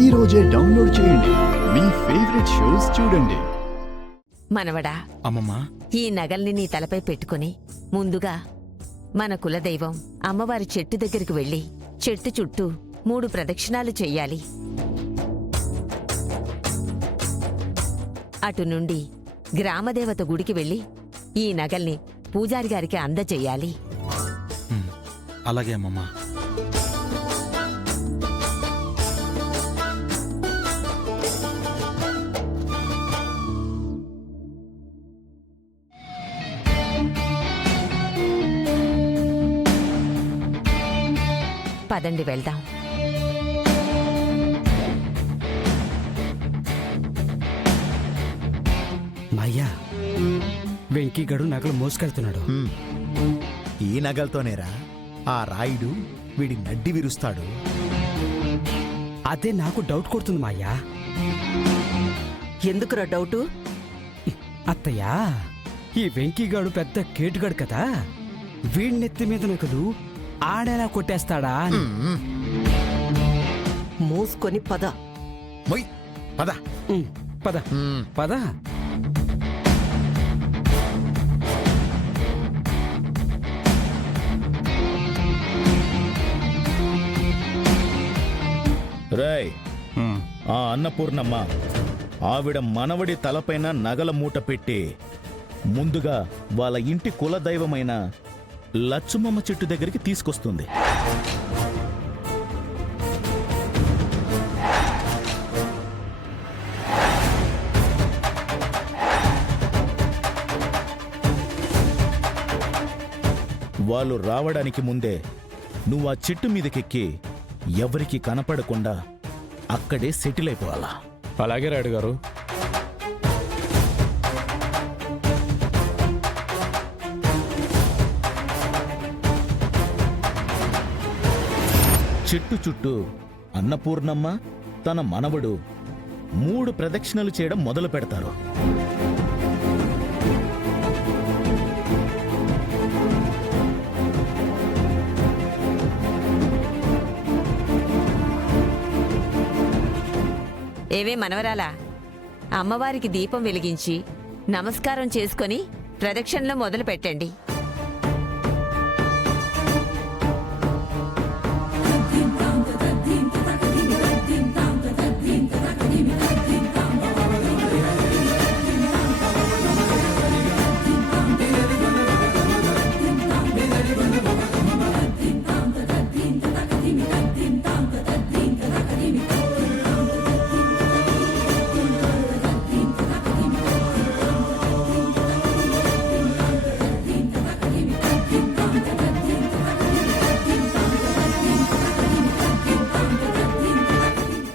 ఈ రోజే డౌన్లోడ్ చేయండి. మీ ఫేవరెట్ షోస్ చూడండి. మనవడా, అమ్మమ్మా, ఈ నగల్ని నీ తలపై పెట్టుకుని ముందుగా మన కులదైవం అమ్మవారి చెట్టు దగ్గరికి వెళ్లి చెట్టు చుట్టూ 3 ప్రదక్షిణాలు చెయ్యాలి. అటు నుండి గ్రామదేవత గుడికి వెళ్లి ఈ నగల్ని పూజారి గారికి అందజెయ్యాలి. అలాగే అమ్మమ్మా. పదండి వెళ్దాం. మాయ్యా, వెంకీగడు నగలు మోసుకెళ్తున్నాడు. ఈ నగలతోనేరా ఆ రాయుడు వీడి నడ్డి విరుస్తాడు. అదే నాకు డౌట్ కొడుతుంది మాయ్యా. ఎందుకురా డౌటు? అత్తయ్యా, ఈ వెంకీగాడు పెద్ద కేటుగాడు కదా, వీడినెత్తి మీద నగలు ఆడేలా కొట్టేస్తాడా అని. మూసుకొని పద. మొయ్ పద. పద పద. రేయ్, ఆ అన్నపూర్ణమ్మ ఆవిడ మనవడి తలపైన నగల మూట పెట్టి ముందుగా వాళ్ళ ఇంటి కులదైవమైన లచ్చుమమ్మ చెట్టు దగ్గరికి తీసుకొస్తుంది. వాళ్ళు రావడానికి ముందే నువ్వు ఆ చెట్టు మీదకెక్కి ఎవరికి కనపడకుండా అక్కడే సెటిల్ అయిపోవాలా. అలాగే రాయుడు గారు. చెట్టు చుట్టూ అన్నపూర్ణమ్మ తన మనవడు 3 ప్రదక్షిణలు చేయడం మొదలు పెడతారు. ఏవే మనవరాలా, అమ్మవారికి దీపం వెలిగించి నమస్కారం చేసుకొని ప్రదక్షిణలో మొదలు పెట్టండి.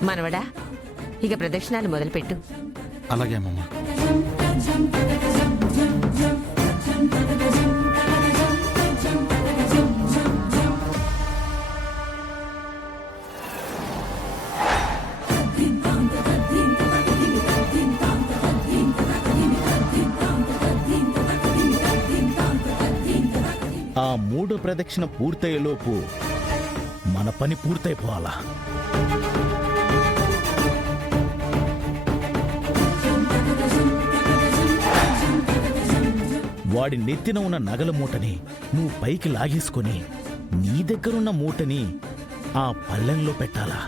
మనవడా, ఇక ప్రదక్షిణాలు మొదలుపెట్టు. అలాగే అమ్మమ్మా. ఆ 3వ ప్రదక్షిణ పూర్తయ్యేలోపు మన పని పూర్తయిపోవాలా. వాడి నెత్తిన ఉన్న నగల మూటని నువ్వు పైకి లాగేసుకొని నీ దగ్గరున్న మూటని ఆ పళ్ళెంలో పెట్టాలా.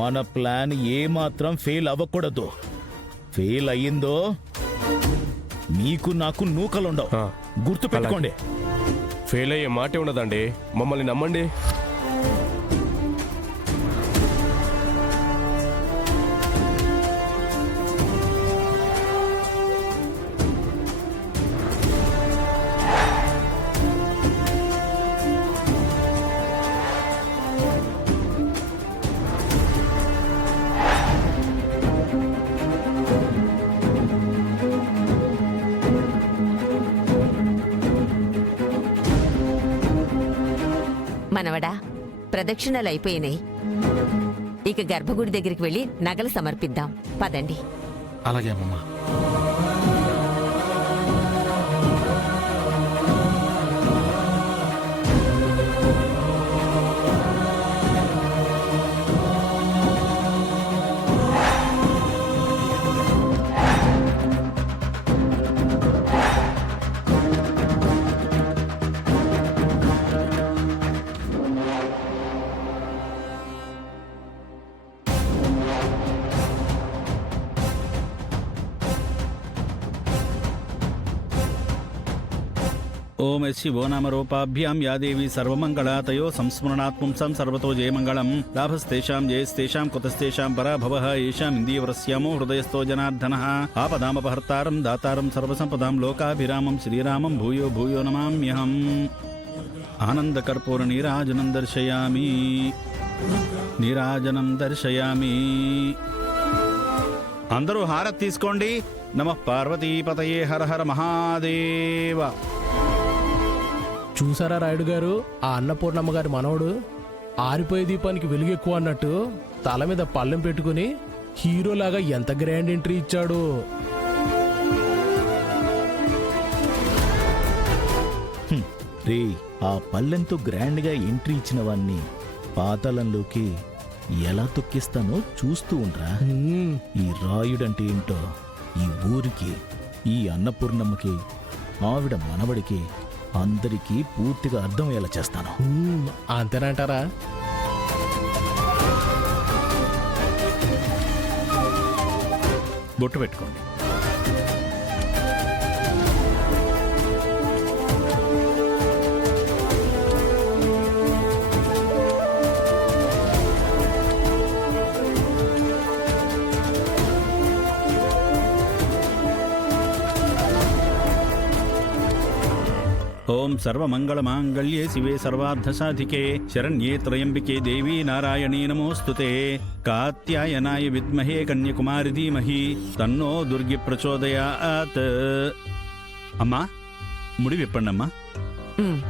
మన ప్లాన్ ఏమాత్రం ఫెయిల్ అవ్వకూడదు. ఫెయిల్ అయ్యిందో మీకు నాకు నూకలుండవు. గుర్తు పెట్టుకోండి. ఫెయిల్ అయ్యే మాటే ఉండదండి, మమ్మల్ని నమ్మండి. మనవడా, ప్రదక్షిణలు అయిపోయినాయి. ఇక గర్భగుడి దగ్గరికి వెళ్ళి నగలు సమర్పిద్దాం. పదండి. అలాగే అమ్మమ్మ. ఓం శివో నామ రూపాభ్యాం యా దేవి సర్వమంగళా తయో సంస్మరణాత్ పుంసాం సర్వతో జయమంగళం. లాభస్తేషాం జయస్తేషాం కుతస్తేషాం పరాభవః ఏషాం ఇందీవరస్యామో హృదయస్థో జనార్దనః. ఆపదామపహర్తారం దాతారం సర్వసంపదాం లోకాభిరామం శ్రీరామం భూయో భూయో నమామ్యహం. ఆనందకర్పూర నీరాజనం దర్శయామి. నీరాజనం దర్శయామి. అందరూ హారతి తీసుకోండి. నమః పార్వతీపతయే హర హర మహాదేవ. చూసారా రాయుడు గారు, ఆ అన్నపూర్ణమ్మ గారి మనవడు ఆరిపోయే దీపానికి వెలుగు ఎక్కువ అన్నట్టు తల మీద పళ్ళెం పెట్టుకుని హీరోలాగా ఎంత గ్రాండ్ ఎంట్రీ ఇచ్చాడు. రే, ఆ పల్లెంతో గ్రాండ్గా ఎంట్రీ ఇచ్చిన వాణ్ణి పాతాళంలోకి ఎలా తొక్కిస్తానో చూస్తూ ఉండ్రా. ఈ రాయుడంటే ఏంటో ఈ ఊరికి, ఈ అన్నపూర్ణమ్మకి, ఆవిడ మనవడికి అందరికీ పూర్తిగా అర్థమయ్యేలా చేస్తాను. అంతేనంటారా? బొట్టు పెట్టుకోండి. ఓం సర్వమంగళమాంగళ్యే శివే సర్వార్థసాధికే శరణ్యే త్రయంబికే దేవీ నారాయణీ నమోస్తుతే. కాత్యాయనాయ విద్మహే కన్యకుమారి ధీమహి తన్నో దుర్గి ప్రచోదయాత్. అమ్మా, ముడి విప్పండమ్మా. ఉమ్.